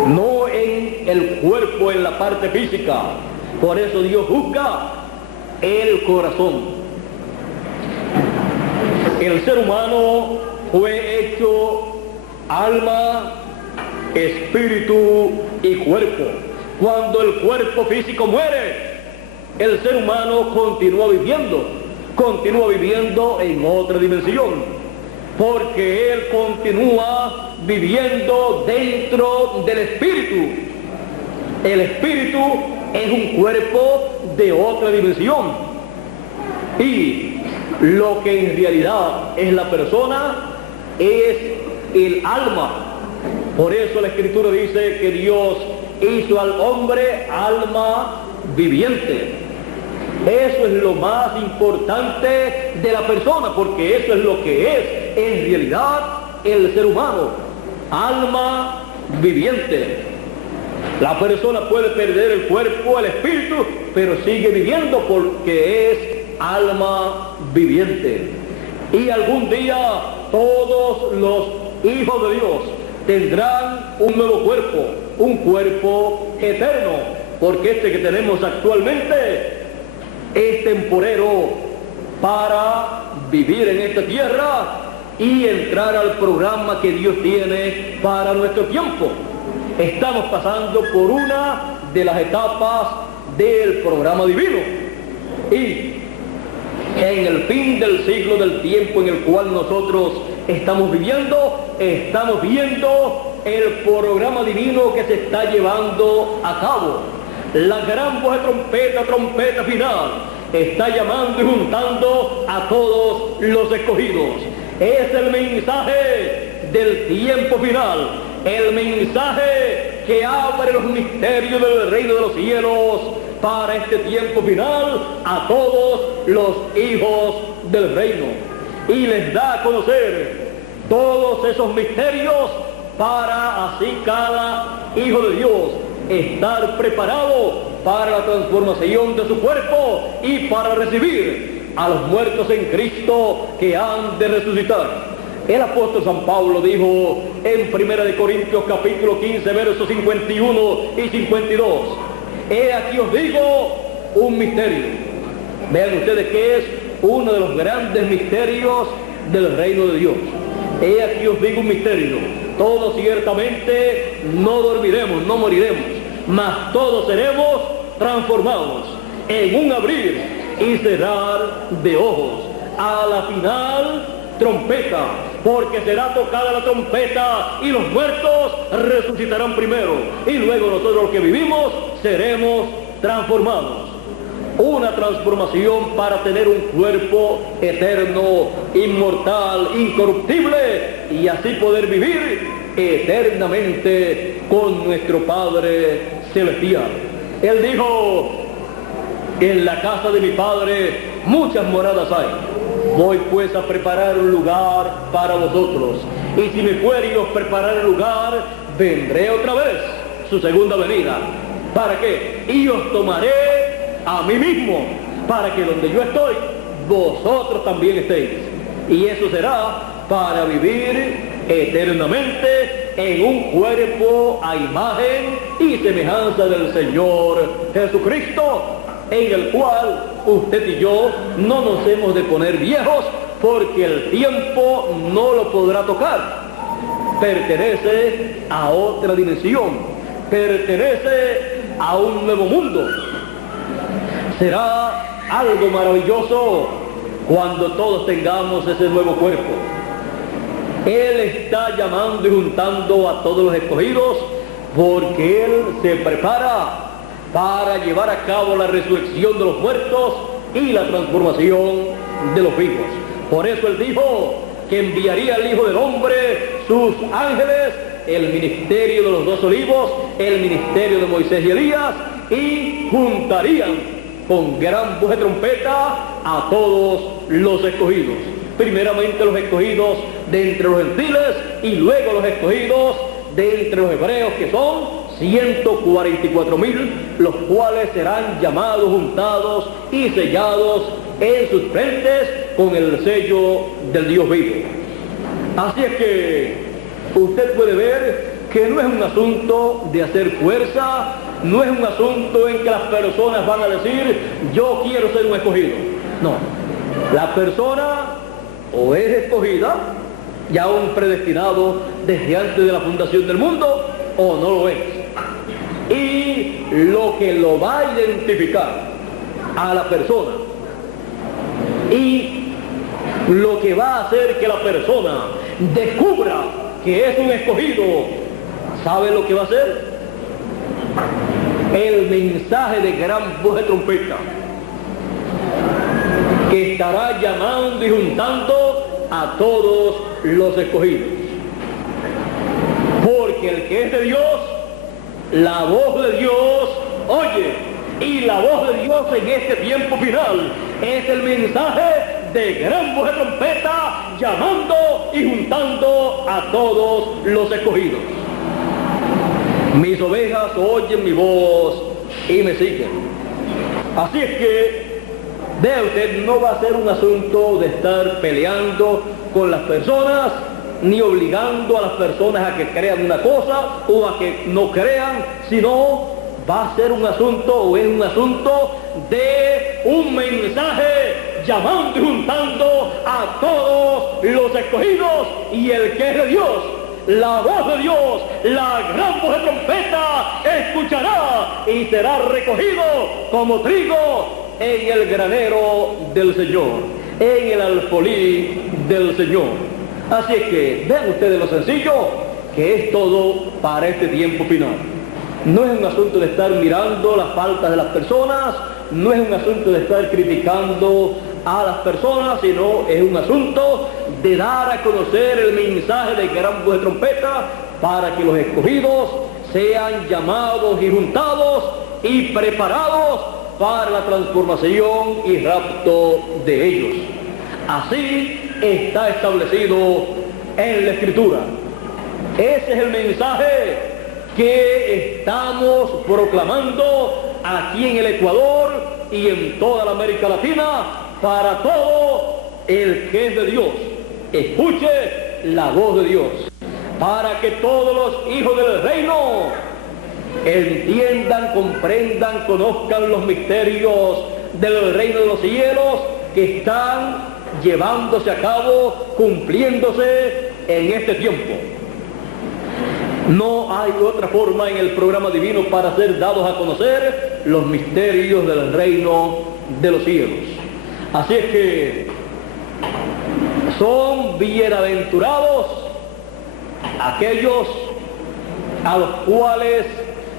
No en el cuerpo, en la parte física. Por eso Dios juzga el corazón. El ser humano fue hecho alma, espíritu y cuerpo. Cuando el cuerpo físico muere, el ser humano continúa viviendo en otra dimensión, porque él continúa viviendo dentro del espíritu. El espíritu es un cuerpo de otra dimensión, y lo que en realidad es la persona es el alma. Por eso la Escritura dice que Dios hizo al hombre alma viviente. Eso es lo más importante de la persona, porque eso es lo que es en realidad el ser humano, alma viviente. La persona puede perder el cuerpo, el espíritu, pero sigue viviendo porque es alma viviente. Y algún día todos los hijos de Dios tendrán un nuevo cuerpo, un cuerpo eterno, porque este que tenemos actualmente es temporero para vivir en esta tierra y entrar al programa que Dios tiene para nuestro tiempo. Estamos pasando por una de las etapas del programa divino, y en el fin del siglo, del tiempo en el cual nosotros estamos viviendo, estamos viendo el programa divino que se está llevando a cabo. La gran voz de trompeta final, está llamando y juntando a todos los escogidos. Es el mensaje del tiempo final, el mensaje que abre los misterios del reino de los cielos para este tiempo final a todos los hijos del reino, y les da a conocer todos esos misterios para así cada hijo de Dios estar preparado para la transformación de su cuerpo y para recibir a los muertos en Cristo que han de resucitar. El apóstol San Pablo dijo en 1 Corintios capítulo 15 versos 51 y 52, he aquí os digo un misterio. Vean ustedes que es uno de los grandes misterios del reino de Dios. He aquí os digo un misterio: todos ciertamente no dormiremos, no moriremos, mas todos seremos transformados en un abrir y cerrar de ojos, a la final trompeta, porque será tocada la trompeta y los muertos resucitarán primero, y luego nosotros los que vivimos seremos transformados. Una transformación para tener un cuerpo eterno, inmortal, incorruptible, y así poder vivir eternamente con nuestro Padre Celestial. Él dijo: en la casa de mi Padre muchas moradas hay. Voy pues a preparar un lugar para vosotros. Y si me fuere y os preparar el lugar, vendré otra vez, su segunda venida. ¿Para qué? Y os tomaré a mí mismo, para que donde yo estoy, vosotros también estéis. Y eso será para vivir eternamente en un cuerpo a imagen y semejanza del Señor Jesucristo, en el cual usted y yo no nos hemos de poner viejos, porque el tiempo no lo podrá tocar. Pertenece a otra dimensión, pertenece a un nuevo mundo. Será algo maravilloso cuando todos tengamos ese nuevo cuerpo. Él está llamando y juntando a todos los escogidos, porque Él se prepara para llevar a cabo la resurrección de los muertos y la transformación de los vivos. Por eso Él dijo que enviaría al Hijo del Hombre sus ángeles, el ministerio de los 2 olivos, el ministerio de Moisés y Elías, y juntarían con gran voz de trompeta a todos los escogidos. Primeramente los escogidos de entre los gentiles, y luego los escogidos de entre los hebreos, que son 144,000, los cuales serán llamados, juntados y sellados en sus frentes con el sello del Dios vivo. Así es que usted puede ver que no es un asunto de hacer fuerza, no es un asunto en que las personas van a decir, yo quiero ser un escogido. No, la persona o es escogida, ya un predestinado desde antes de la fundación del mundo, o no lo es. Y lo que lo va a identificar a la persona y lo que va a hacer que la persona descubra que es un escogido, ¿sabe lo que va a hacer? El mensaje de gran voz de trompeta, que estará llamando y juntando a todos los escogidos. Porque el que es de Dios, la voz de Dios oye. Y la voz de Dios en este tiempo final es el mensaje de gran voz de trompeta, llamando y juntando a todos los escogidos. Mis ovejas oyen mi voz y me siguen. Así es que, vea usted, no va a ser un asunto de estar peleando con las personas, ni obligando a las personas a que crean una cosa o a que no crean, sino va a ser un asunto o es un asunto de un mensaje llamando y juntando a todos los escogidos, y el que es de Dios, la voz de Dios, la gran voz de trompeta, escuchará y será recogido como trigo en el granero del Señor, en el alfolí del Señor. Así es que vean ustedes lo sencillo que es todo para este tiempo final. No es un asunto de estar mirando las faltas de las personas, no es un asunto de estar criticando a las personas, sino es un asunto de dar a conocer el mensaje de gran voz de trompeta para que los escogidos sean llamados y juntados y preparados para la transformación y rapto de ellos. Así está establecido en la Escritura. Ese es el mensaje que estamos proclamando aquí en el Ecuador y en toda la América Latina para todo el que es de Dios. Escuche la voz de Dios, para que todos los hijos del reino entiendan, comprendan, conozcan los misterios del reino de los cielos que están llevándose a cabo, cumpliéndose en este tiempo. No hay otra forma en el programa divino para ser dados a conocer los misterios del reino de los cielos. Así es que son bienaventurados aquellos a los cuales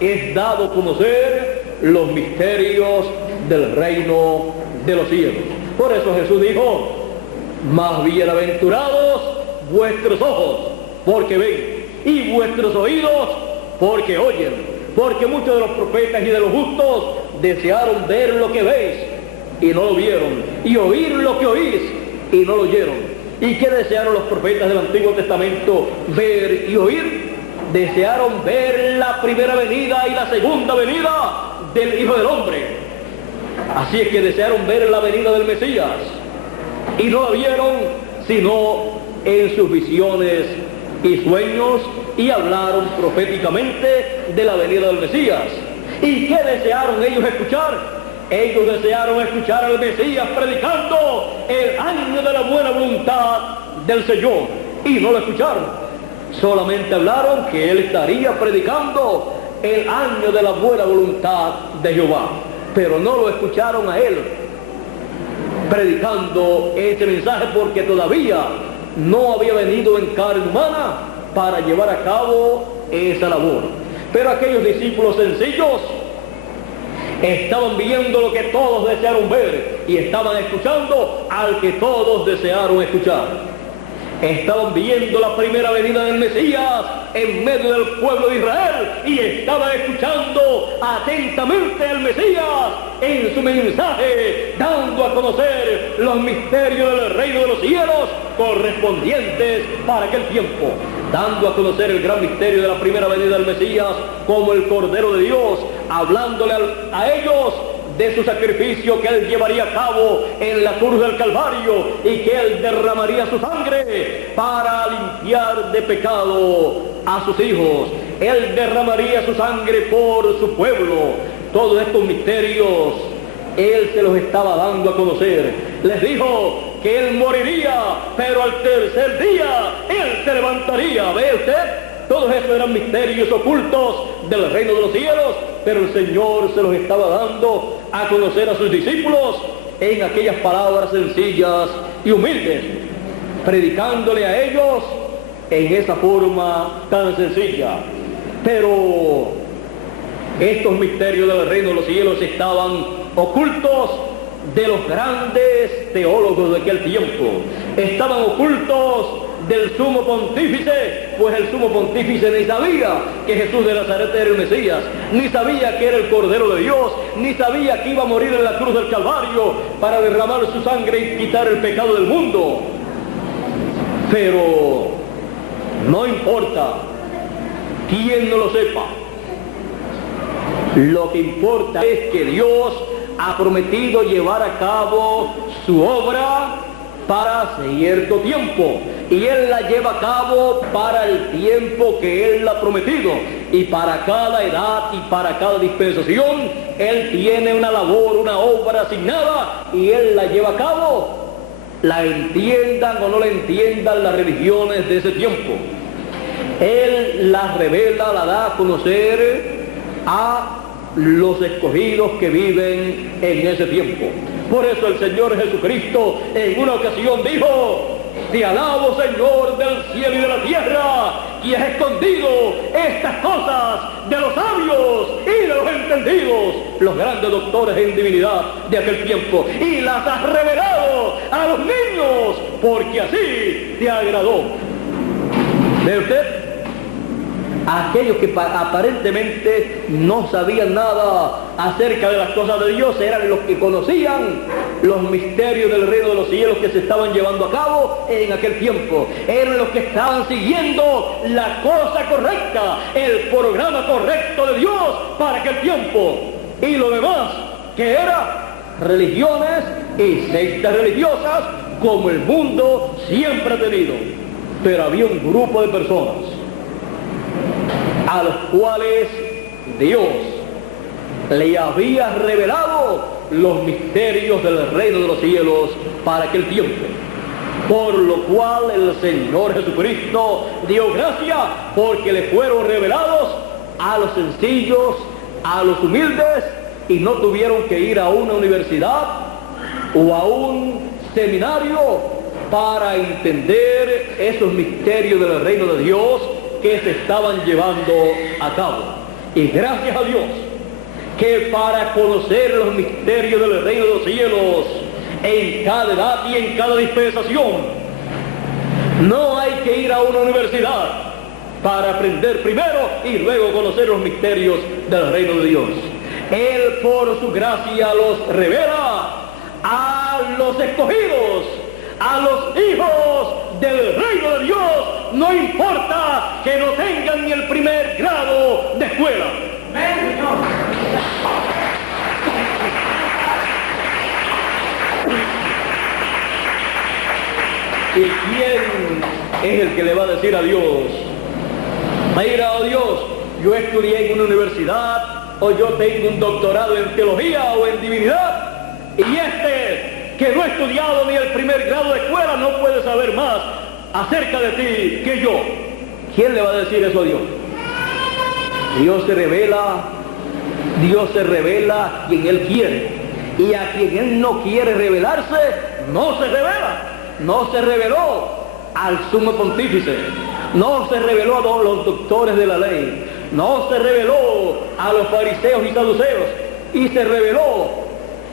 es dado conocer los misterios del reino de los cielos. Por eso Jesús dijo, más bienaventurados vuestros ojos, porque ven, y vuestros oídos, porque oyen, porque muchos de los profetas y de los justos desearon ver lo que veis y no lo vieron, y oír lo que oís y no lo oyeron. ¿Y qué desearon los profetas del Antiguo Testamento? Ver y oír. Desearon ver la primera venida y la segunda venida del Hijo del Hombre. Así es que desearon ver la venida del Mesías y no la vieron sino en sus visiones y sueños, y hablaron proféticamente de la venida del Mesías. ¿Y qué desearon ellos escuchar? Ellos desearon escuchar al Mesías predicando el año de la buena voluntad del Señor, y no lo escucharon. Solamente hablaron que Él estaría predicando el año de la buena voluntad de Jehová, pero no lo escucharon a Él predicando ese mensaje, porque todavía no había venido en carne humana para llevar a cabo esa labor. Pero aquellos discípulos sencillos estaban viendo lo que todos desearon ver y estaban escuchando al que todos desearon escuchar. Estaban viendo la primera venida del Mesías en medio del pueblo de Israel y estaban escuchando atentamente al Mesías en su mensaje, dando a conocer los misterios del reino de los cielos correspondientes para aquel tiempo, dando a conocer el gran misterio de la primera venida del Mesías como el Cordero de Dios, hablándole a ellos de su sacrificio que Él llevaría a cabo en la cruz del Calvario y que Él derramaría su sangre para limpiar de pecado a sus hijos. Él derramaría su sangre por su pueblo. Todos estos misterios Él se los estaba dando a conocer. Les dijo que Él moriría, pero al tercer día Él se levantaría. ¿Ve usted? Todos estos eran misterios ocultos del reino de los cielos, pero el Señor se los estaba dando a conocer a sus discípulos en aquellas palabras sencillas y humildes, predicándole a ellos en esa forma tan sencilla. Pero estos misterios del reino de los cielos estaban ocultos de los grandes teólogos de aquel tiempo, estaban ocultos del sumo pontífice, pues el sumo pontífice ni sabía que Jesús de Nazaret era el Mesías, ni sabía que era el Cordero de Dios, ni sabía que iba a morir en la cruz del Calvario para derramar su sangre y quitar el pecado del mundo. Pero no importa quién no lo sepa, lo que importa es que Dios ha prometido llevar a cabo su obra para cierto tiempo, y Él la lleva a cabo para el tiempo que Él ha prometido, y para cada edad y para cada dispensación Él tiene una labor, una obra asignada, y Él la lleva a cabo, la entiendan o no la entiendan las religiones de ese tiempo. Él la revela, la da a conocer a los escogidos que viven en ese tiempo. Por eso el Señor Jesucristo en una ocasión dijo: te alabo, Señor del cielo y de la tierra, y has escondido estas cosas de los sabios y de los entendidos, los grandes doctores en divinidad de aquel tiempo, y las has revelado a los niños, porque así te agradó. ¿Ve usted? Aquellos que aparentemente no sabían nada acerca de las cosas de Dios eran los que conocían los misterios del reino de los cielos que se estaban llevando a cabo en aquel tiempo. Eran los que estaban siguiendo la cosa correcta, el programa correcto de Dios para aquel tiempo. Y lo demás, que era religiones y sectas religiosas, como el mundo siempre ha tenido. Pero había un grupo de personas a los cuales Dios le había revelado los misterios del reino de los cielos para aquel tiempo, por lo cual el Señor Jesucristo dio gracia, porque le fueron revelados a los sencillos, a los humildes, y no tuvieron que ir a una universidad o a un seminario para entender esos misterios del reino de Dios que se estaban llevando a cabo. Y gracias a Dios que para conocer los misterios del reino de los cielos en cada edad y en cada dispensación no hay que ir a una universidad para aprender primero y luego conocer los misterios del reino de Dios. Él por su gracia los revela a los escogidos, a los hijos del reino de Dios, no importa que no tengan ni el primer grado de escuela. ¿Y quién es el que le va a decir a Dios: mira, oh Dios, yo estudié en una universidad, o yo tengo un doctorado en teología o en divinidad, y que no ha estudiado ni el primer grado de escuela no puede saber más acerca de ti que yo? ¿Quién le va a decir eso a Dios? Dios se revela a quien Él quiere, y a quien Él no quiere revelarse, no se revela. No se reveló al sumo pontífice, no se reveló a los doctores de la ley, no se reveló a los fariseos y saduceos, y se reveló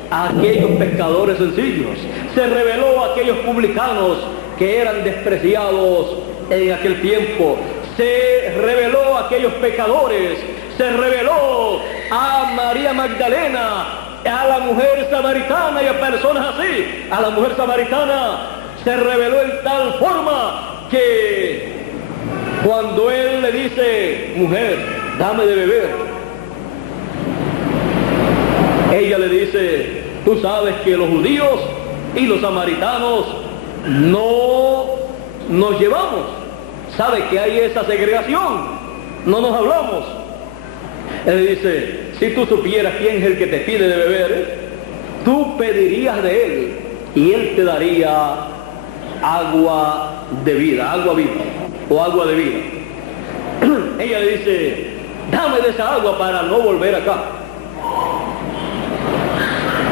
a aquellos pescadores sencillos, se reveló a aquellos publicanos que eran despreciados en aquel tiempo, se reveló a aquellos pecadores, se reveló a María Magdalena, a la mujer samaritana y a personas así. A la mujer samaritana se reveló en tal forma que cuando él le dice: mujer, dame de beber, Ella le dice, tú sabes que los judíos y los samaritanos no nos llevamos. ¿Sabes que hay esa segregación? No nos hablamos. Él le dice, si tú supieras quién es el que te pide de beber, tú pedirías de él y él te daría agua de vida, agua viva o agua de vida. Ella le dice, dame de esa agua para no volver acá.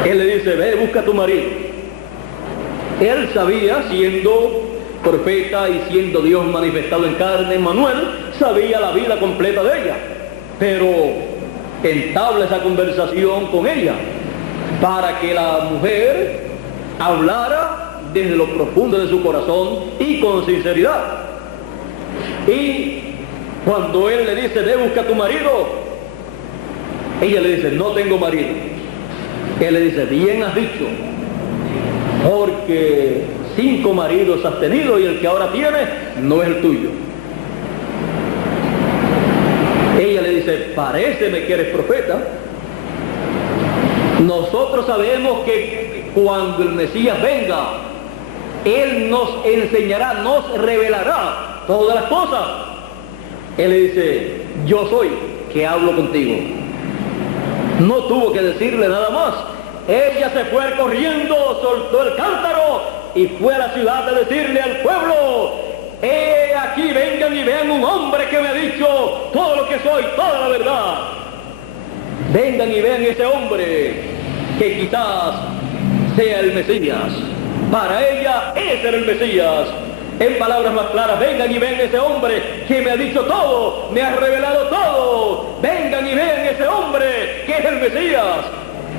Él le dice, ve, busca a tu marido. Él sabía, siendo profeta y siendo Dios manifestado en carne, Emmanuel, sabía la vida completa de ella, pero entabla esa conversación con ella para que la mujer hablara desde lo profundo de su corazón y con sinceridad. Y cuando él le dice, ve, busca a tu marido, ella le dice, no tengo marido. Él le dice, bien has dicho, porque 5 maridos has tenido y el que ahora tienes no es el tuyo. Ella le dice, paréceme que eres profeta. Nosotros sabemos que cuando el Mesías venga, Él nos enseñará, nos revelará todas las cosas. Él le dice, yo soy que hablo contigo. No tuvo que decirle nada más. Ella se fue corriendo, soltó el cántaro y fue a la ciudad a decirle al pueblo, he aquí, vengan y vean un hombre que me ha dicho todo lo que soy, toda la verdad. Vengan y vean ese hombre que quizás sea el Mesías. Para ella ese era el Mesías. En palabras más claras, vengan y vean ese hombre que me ha dicho todo, me ha revelado todo. Vengan y vean ese hombre que es el Mesías.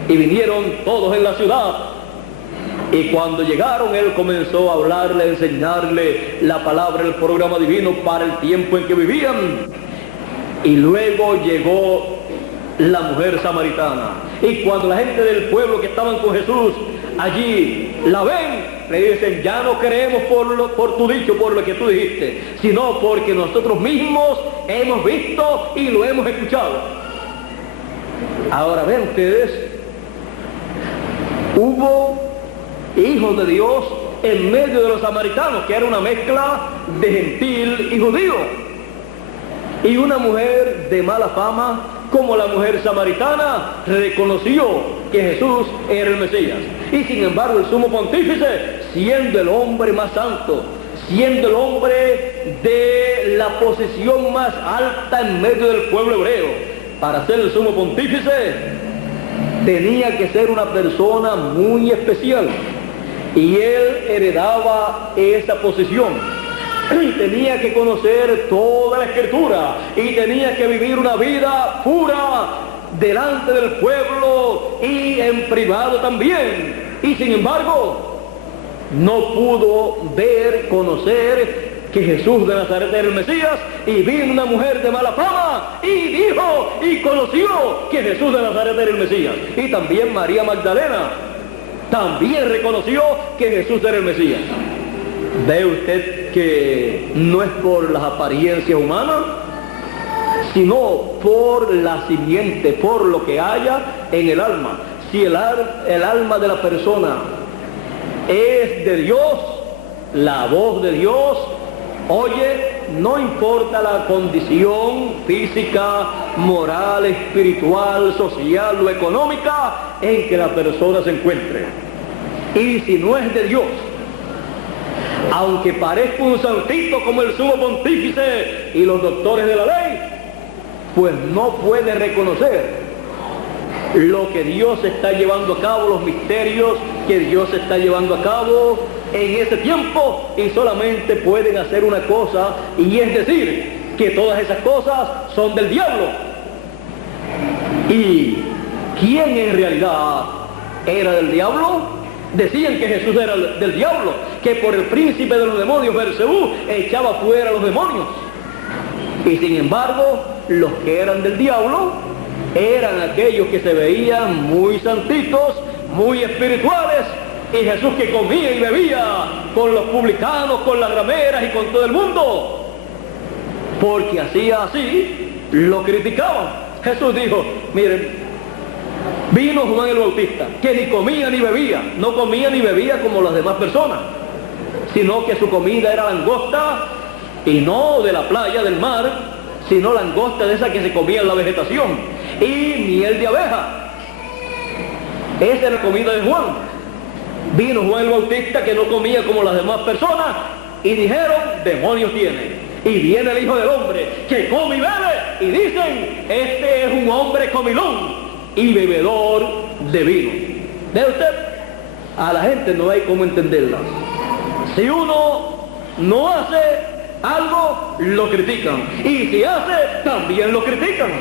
Y vinieron todos en la ciudad. Y cuando llegaron, él comenzó a hablarle, a enseñarle la palabra, el programa divino para el tiempo en que vivían. Y luego llegó la mujer samaritana. Y cuando la gente del pueblo que estaban con Jesús allí la ven, le dicen, ya no creemos por tu dicho, por lo que tú dijiste, sino porque nosotros mismos hemos visto y lo hemos escuchado. Ahora ven ustedes, hubo hijos de Dios en medio de los samaritanos, que era una mezcla de gentil y judío, y una mujer de mala fama como la mujer samaritana reconoció que Jesús era el Mesías. Y sin embargo el sumo pontífice, siendo el hombre más santo, siendo el hombre de la posición más alta en medio del pueblo hebreo, para ser el sumo pontífice tenía que ser una persona muy especial, y él heredaba esa posición. Y tenía que conocer toda la Escritura y tenía que vivir una vida pura delante del pueblo y en privado también. Y sin embargo no pudo ver, conocer que Jesús de Nazaret era el Mesías, y vino una mujer de mala fama y dijo y conoció que Jesús de Nazaret era el Mesías. Y también María Magdalena también reconoció que Jesús era el Mesías. ¿Ve usted que no es por las apariencias humanas, sino por la simiente, por lo que haya en el alma? Si el alma de la persona es de Dios, la voz de Dios, oye, no importa la condición física, moral, espiritual, social o económica en que la persona se encuentre. Y si no es de Dios, aunque parezca un santito como el sumo pontífice y los doctores de la ley, pues no puede reconocer lo que Dios está llevando a cabo, los misterios que Dios está llevando a cabo en ese tiempo, y solamente pueden hacer una cosa, y es decir, que todas esas cosas son del diablo. ¿Y quién en realidad era del diablo? Decían que Jesús era del diablo, que por el príncipe de los demonios, Beelzebú, echaba fuera a los demonios. Y sin embargo, los que eran del diablo eran aquellos que se veían muy santitos, muy espirituales, y Jesús que comía y bebía con los publicanos, con las rameras y con todo el mundo, porque hacía así, lo criticaban. Jesús dijo, miren, Vino Juan el Bautista, que ni comía ni bebía, no comía ni bebía como las demás personas, sino que su comida era langosta, y no de la playa, del mar, sino langosta de esa que se comía en la vegetación, y miel de abeja. Esa es la comida de Juan. Vino Juan el Bautista, que no comía como las demás personas, y dijeron, demonios tiene. Y viene el Hijo del Hombre, que come y bebe, y dicen, este es un hombre comilón y bebedor de vino. ¿Ve usted? A la gente no hay cómo entenderla. Si uno no hace algo, lo critican, y si hace, también lo critican.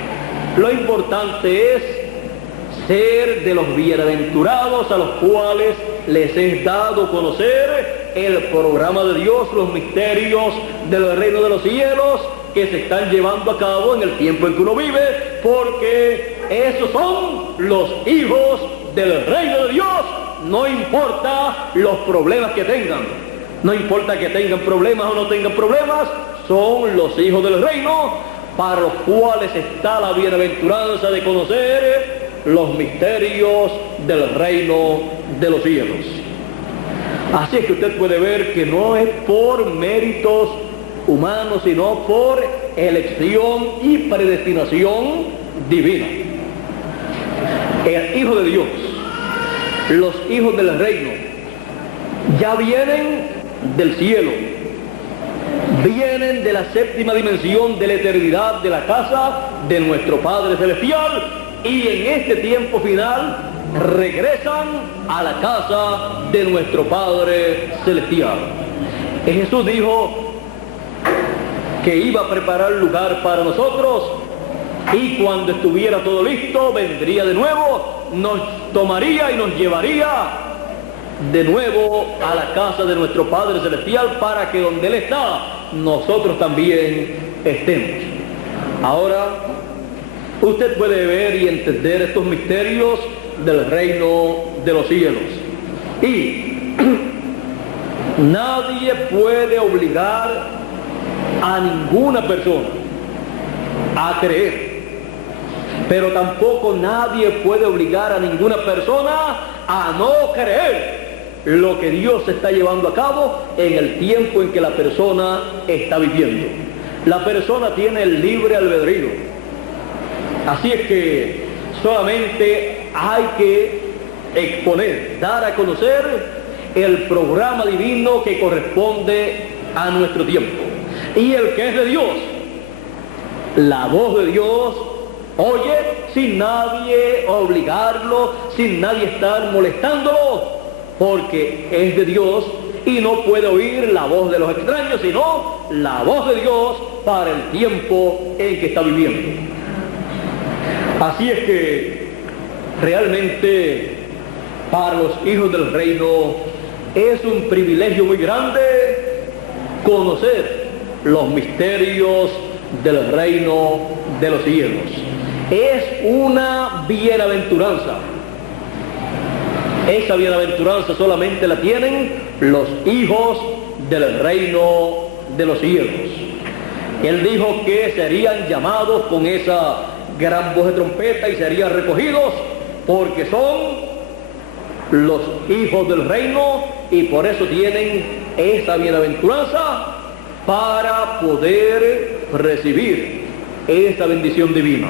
Lo importante es ser de los bienaventurados a los cuales les es dado conocer el programa de Dios, los misterios del reino de los cielos que se están llevando a cabo en el tiempo en que uno vive, porque esos son los hijos del reino de Dios. No importa los problemas que tengan, no importa que tengan problemas o no tengan problemas, son los hijos del reino, para los cuales está la bienaventuranza de conocer los misterios del reino de los cielos. Así es que usted puede ver que no es por méritos humanos, sino por elección y predestinación divina. El Hijo de Dios, los hijos del reino, ya vienen del cielo, vienen de la séptima dimensión de la eternidad, de la casa de nuestro Padre Celestial, y en este tiempo final regresan a la casa de nuestro Padre Celestial. Y Jesús dijo que iba a preparar lugar para nosotros, y cuando estuviera todo listo, vendría de nuevo, nos tomaría y nos llevaría de nuevo a la casa de nuestro Padre Celestial, para que donde Él está, nosotros también estemos. Ahora, usted puede ver y entender estos misterios del reino de los cielos. Y nadie puede obligar a ninguna persona a creer, pero tampoco nadie puede obligar a ninguna persona a no creer lo que Dios está llevando a cabo en el tiempo en que la persona está viviendo. La persona tiene el libre albedrío. Así es que solamente hay que exponer, dar a conocer el programa divino que corresponde a nuestro tiempo. Y el que es de Dios, la voz de Dios, oye sin nadie obligarlo, sin nadie estar molestándolo, porque es de Dios y no puede oír la voz de los extraños, sino la voz de Dios para el tiempo en que está viviendo. Así es que realmente para los hijos del reino es un privilegio muy grande conocer los misterios del reino de los cielos. Es una bienaventuranza. Esa bienaventuranza solamente la tienen los hijos del reino de los cielos. Él dijo que serían llamados con esa gran voz de trompeta y serían recogidos, porque son los hijos del reino, y por eso tienen esa bienaventuranza para poder recibir esa bendición divina.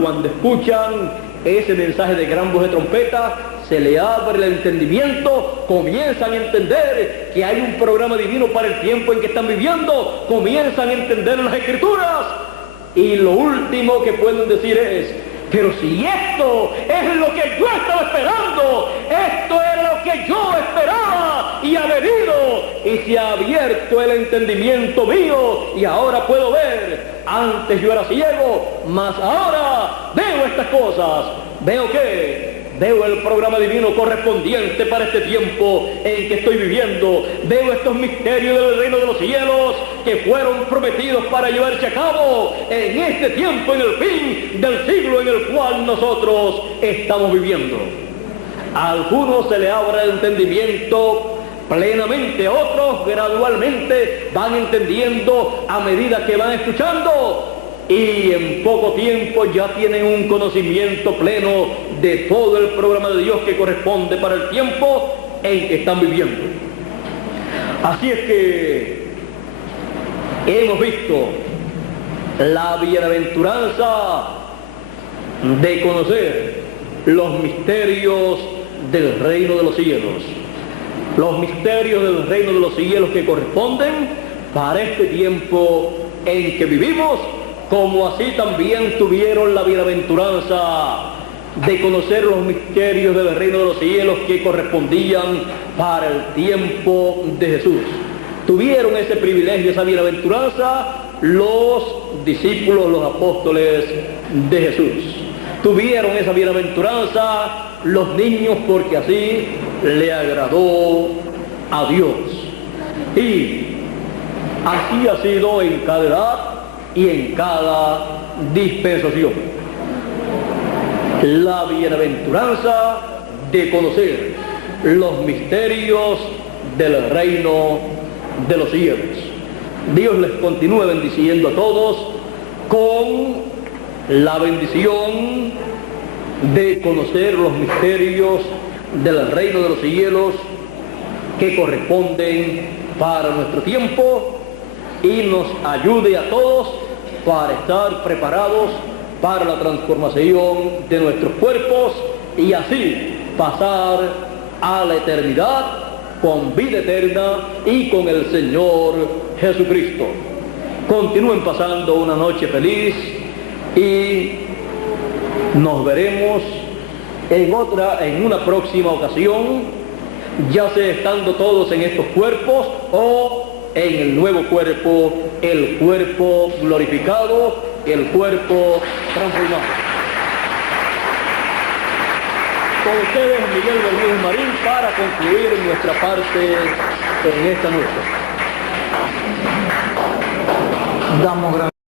Cuando escuchan ese mensaje de gran voz de trompeta, se le abre el entendimiento, comienzan a entender que hay un programa divino para el tiempo en que están viviendo, comienzan a entender las Escrituras, y lo último que pueden decir es: pero si esto es lo que yo estaba esperando, esto es lo que yo esperaba, y ha venido, y se ha abierto el entendimiento mío, y ahora puedo ver. Antes yo era ciego, mas ahora veo estas cosas. ¿Veo qué? Veo el programa divino correspondiente para este tiempo en que estoy viviendo. Veo estos misterios del reino de los cielos que fueron prometidos para llevarse a cabo en este tiempo, en el fin del siglo en el cual nosotros estamos viviendo. A algunos se les abre el entendimiento plenamente, otros gradualmente van entendiendo a medida que van escuchando, y en poco tiempo ya tienen un conocimiento pleno de todo el programa de Dios que corresponde para el tiempo en que están viviendo. Así es que hemos visto la bienaventuranza de conocer los misterios del reino de los cielos. Los misterios del reino de los cielos que corresponden para este tiempo en que vivimos, como así también tuvieron la bienaventuranza de conocer los misterios del reino de los cielos que correspondían para el tiempo de Jesús. Tuvieron ese privilegio, esa bienaventuranza, los discípulos, los apóstoles de Jesús. Tuvieron esa bienaventuranza los niños, porque así le agradó a Dios. Y así ha sido en cada edad y en cada dispensación. La bienaventuranza de conocer los misterios del reino de los cielos. Dios les continúe bendiciendo a todos con la bendición de conocer los misterios del reino de los cielos que corresponden para nuestro tiempo, y nos ayude a todos para estar preparados para la transformación de nuestros cuerpos y así pasar a la eternidad con vida eterna y con el Señor Jesucristo. Continúen pasando una noche feliz y nos veremos en una próxima ocasión, ya sea estando todos en estos cuerpos o en el nuevo cuerpo, el cuerpo glorificado, el cuerpo transformado. Con ustedes, Miguel Bermúdez Marín, para concluir nuestra parte en esta noche. Damos gracias.